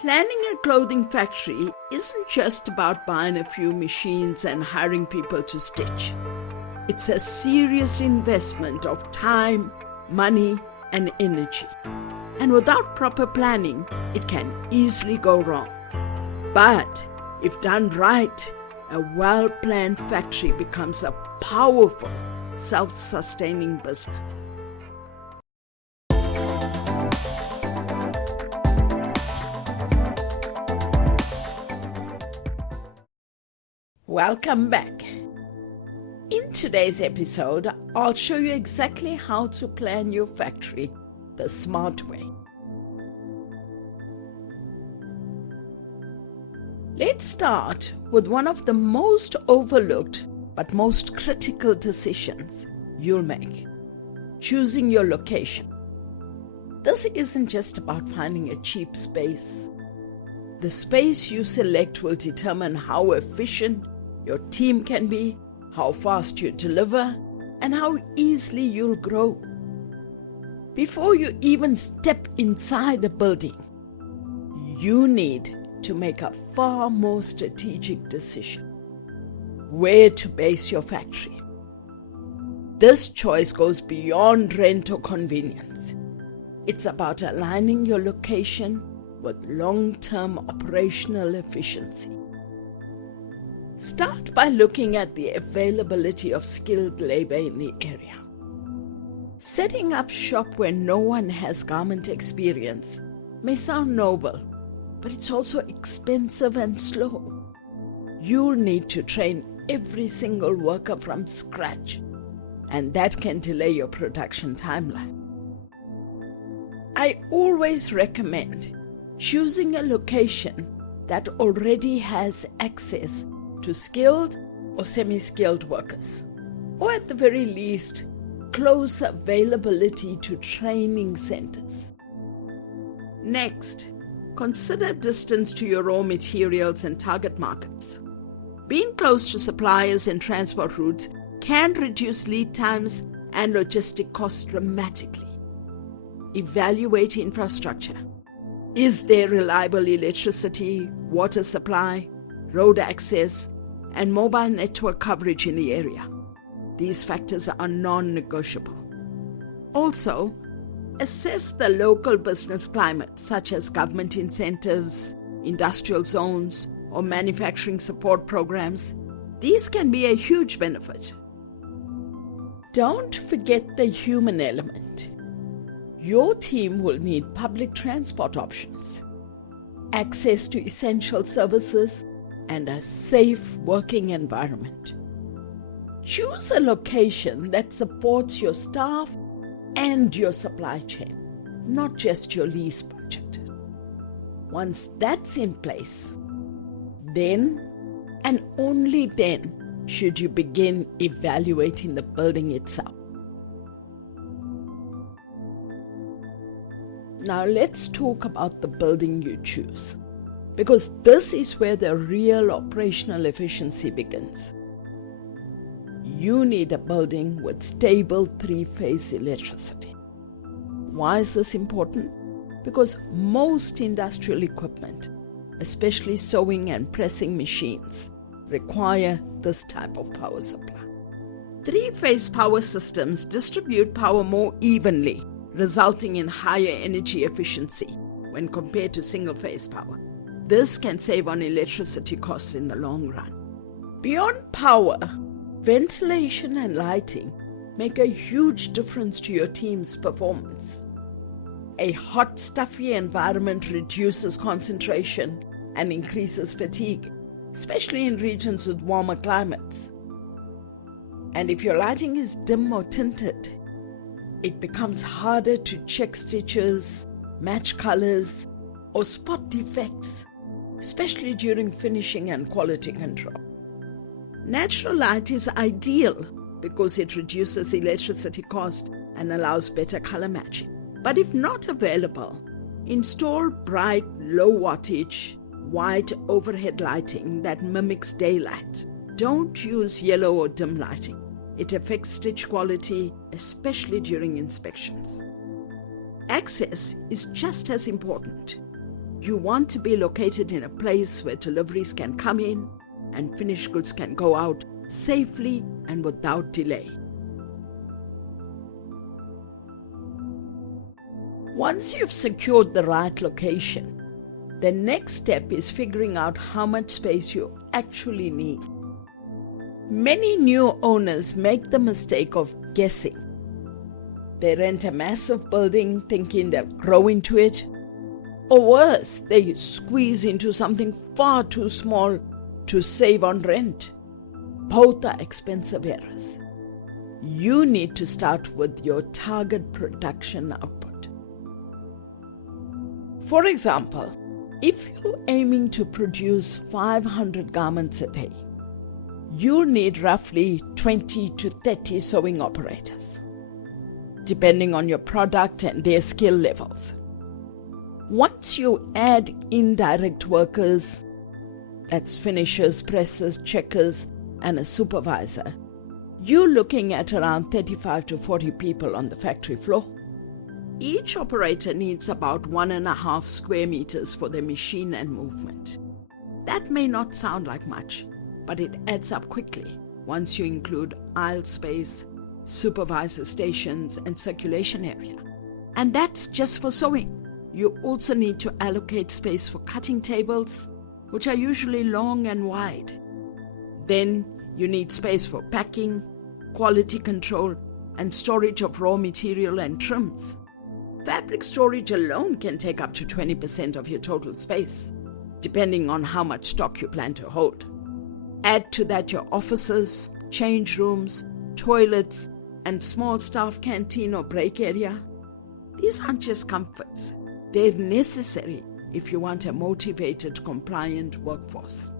Planning a clothing factory isn't just about buying a few machines and hiring people to stitch. It's a serious investment of time, money, and energy. And without proper planning, it can easily go wrong. But if done right, a well-planned factory becomes a powerful, self-sustaining business. Welcome back. In today's episode, I'll show you exactly how to plan your factory the smart way. Let's start with one of the most overlooked but most critical decisions you'll make: choosing your location. This isn't just about finding a cheap space. The space you select will determine how efficient your team can be, how fast you deliver, and how easily you'll grow. Before you even step inside a building, you need to make a far more strategic decision: where to base your factory. This choice goes beyond rent or convenience. It's about aligning your location with long-term operational efficiency. Start by looking at the availability of skilled labor in the area. Setting up shop where no one has garment experience may sound noble, but it's also expensive and slow. You'll need to train every single worker from scratch, and that can delay your production timeline. I always recommend choosing a location that already has access to skilled or semi-skilled workers, or at the very least, close availability to training centers. Next, consider distance to your raw materials and target markets. Being close to suppliers and transport routes can reduce lead times and logistic costs dramatically. Evaluate infrastructure. Is there reliable electricity, water supply, road access, and mobile network coverage in the area? These factors are non-negotiable. Also, assess the local business climate, such as government incentives, industrial zones, or manufacturing support programs. These can be a huge benefit. Don't forget the human element. Your team will need public transport options, access to essential services, and a safe working environment. Choose a location that supports your staff and your supply chain, not just your lease budget. Once that's in place, then and only then should you begin evaluating the building itself. Now let's talk about the building you choose, because this is where the real operational efficiency begins. You need a building with stable three-phase electricity. Why is this important? Because most industrial equipment, especially sewing and pressing machines, require this type of power supply. Three-phase power systems distribute power more evenly, resulting in higher energy efficiency when compared to single-phase power. This can save on electricity costs in the long run. Beyond power, ventilation and lighting make a huge difference to your team's performance. A hot, stuffy environment reduces concentration and increases fatigue, especially in regions with warmer climates. And if your lighting is dim or tinted, it becomes harder to check stitches, match colors, or spot defects, especially during finishing and quality control. Natural light is ideal because it reduces electricity cost and allows better color matching. But if not available, install bright, low wattage, white overhead lighting that mimics daylight. Don't use yellow or dim lighting. It affects stitch quality, especially during inspections. Access is just as important. You want to be located in a place where deliveries can come in and finished goods can go out safely and without delay. Once you've secured the right location, the next step is figuring out how much space you actually need. Many new owners make the mistake of guessing. They rent a massive building thinking they'll grow into it, or worse, they squeeze into something far too small to save on rent. Both are expensive errors. You need to start with your target production output. For example, if you're aiming to produce 500 garments a day, you'll need roughly 20 to 30 sewing operators, depending on your product and their skill levels. Once you add indirect workers, that's finishers, pressers, checkers, and a supervisor, you're looking at around 35 to 40 people on the factory floor. Each operator needs about 1.5 square meters for their machine and movement. That may not sound like much, but it adds up quickly once you include aisle space, supervisor stations, and circulation area. And that's just for sewing. You also need to allocate space for cutting tables, which are usually long and wide. Then you need space for packing, quality control, and storage of raw material and trims. Fabric storage alone can take up to 20% of your total space, depending on how much stock you plan to hold. Add to that your offices, change rooms, toilets, and small staff canteen or break area. These aren't just comforts. They're necessary if you want a motivated, compliant workforce.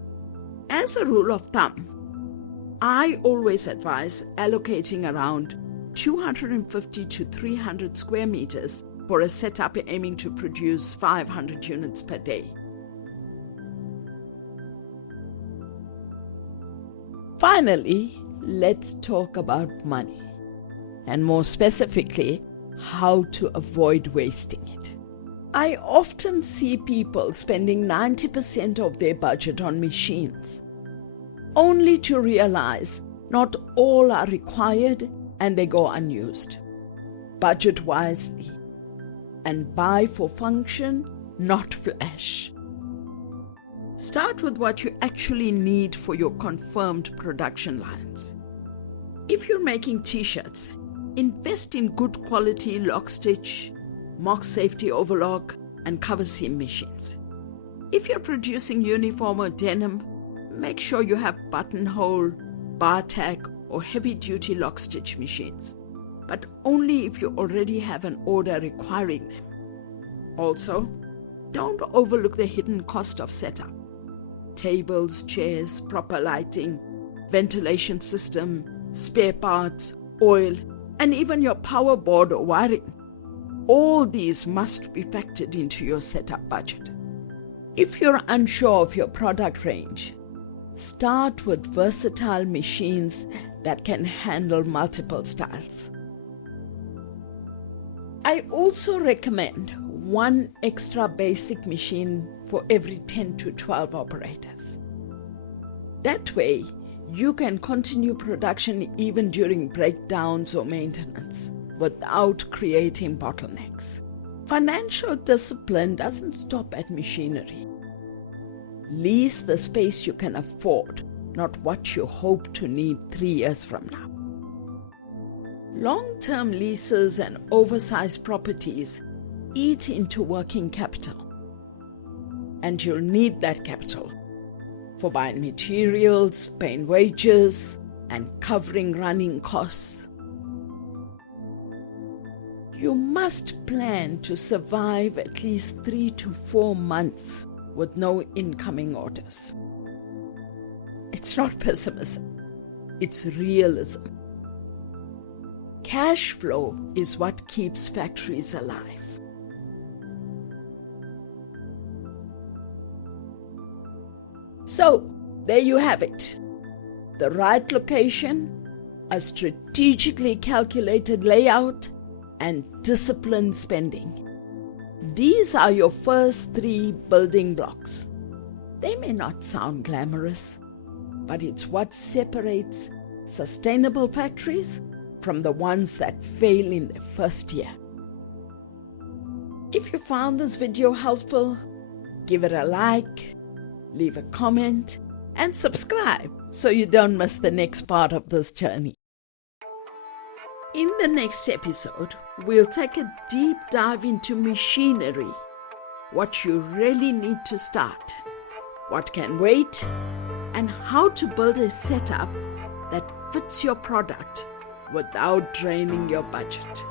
As a rule of thumb, I always advise allocating around 250 to 300 square meters for a setup aiming to produce 500 units per day. Finally, let's talk about money, and more specifically, how to avoid wasting it. I often see people spending 90% of their budget on machines, only to realize not all are required and they go unused. Budget wisely and buy for function, not flash. Start with what you actually need for your confirmed production lines. If you're making t-shirts, invest in good quality lock stitch, mock safety overlock, and cover seam machines. If you're producing uniform or denim, make sure you have buttonhole, bar tack, or heavy duty lock stitch machines, but only if you already have an order requiring them. Also, don't overlook the hidden cost of setup. Tables, chairs, proper lighting, ventilation system, spare parts, oil, and even your power board or wiring. All these must be factored into your setup budget. If you're unsure of your product range, start with versatile machines that can handle multiple styles. I also recommend one extra basic machine for every 10 to 12 operators. That way, you can continue production even during breakdowns or maintenance without creating bottlenecks. Financial discipline doesn't stop at machinery. Lease the space you can afford, not what you hope to need 3 years from now. Long-term leases and oversized properties eat into working capital, and you'll need that capital for buying materials, paying wages, and covering running costs. You must plan to survive at least 3 to 4 months with no incoming orders. It's not pessimism, it's realism. Cash flow is what keeps factories alive. So, there you have it. The right location, a strategically calculated layout, and disciplined spending. These are your first 3 building blocks. They may not sound glamorous, but it's what separates sustainable factories from the ones that fail in their first year. If you found this video helpful, give it a like, leave a comment, and subscribe so you don't miss the next part of this journey. In the next episode, we'll take a deep dive into machinery, what you really need to start, what can wait, and how to build a setup that fits your product without draining your budget.